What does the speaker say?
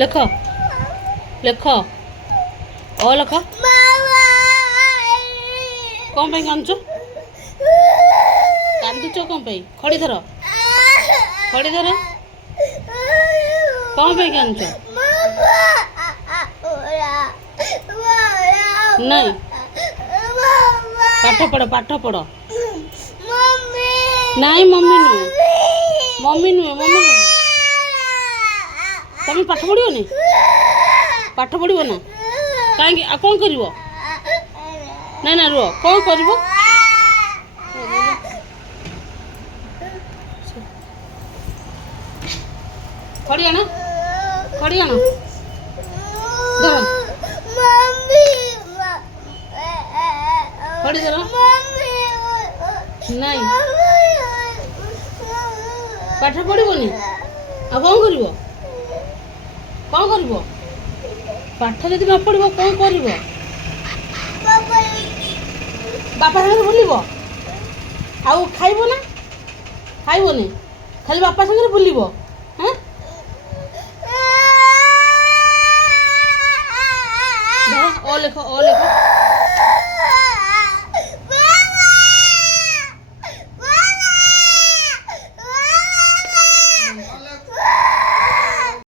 ଲେଖ ଲେଖ ଅ ଲେଖ। କ'ଣ ପାଇଁ କାନ୍ଦୁଛ? କାନ୍ଦୁଛ କ'ଣ ପାଇଁ? ଖଡ଼ି ଧର, ଖଡ଼ି ଧର। କ'ଣ ପାଇଁ କାନ୍ଦୁଛ? ନାଇଁ, ପାଠ ପଢ଼, ପାଠ ପଢ଼। ନାଇଁ ମମ୍ମି ନୁହେଁ, ମମ୍ମି ନୁହେଁ, ମମ୍ମି ନୁହେଁ। ତମେ ପାଠ ପଢ଼ିବନି? ପାଠ ପଢ଼ିବ ନା କାହିଁକି? ଆଉ କ'ଣ କରିବ? ନା ନା ରୁହ, କ'ଣ କରିବ? ଖଡ଼ି ଆଣ, ଖଡ଼ି ଆଣ, ଧର ଖଡ଼ି ଧର। ନାଇଁ, ପାଠ ପଢ଼ିବନି ଆଉ କ'ଣ କରିବ? କ'ଣ କରିବ? ପାଠ ଯଦି ନ ପଢ଼ିବ କ'ଣ କରିବ? ବାପା ସାଙ୍ଗରେ ବୁଲିବ ଆଉ ଖାଇବ ନା? ଖାଇବନି, ଖାଲି ବାପା ସାଙ୍ଗରେ ବୁଲିବ।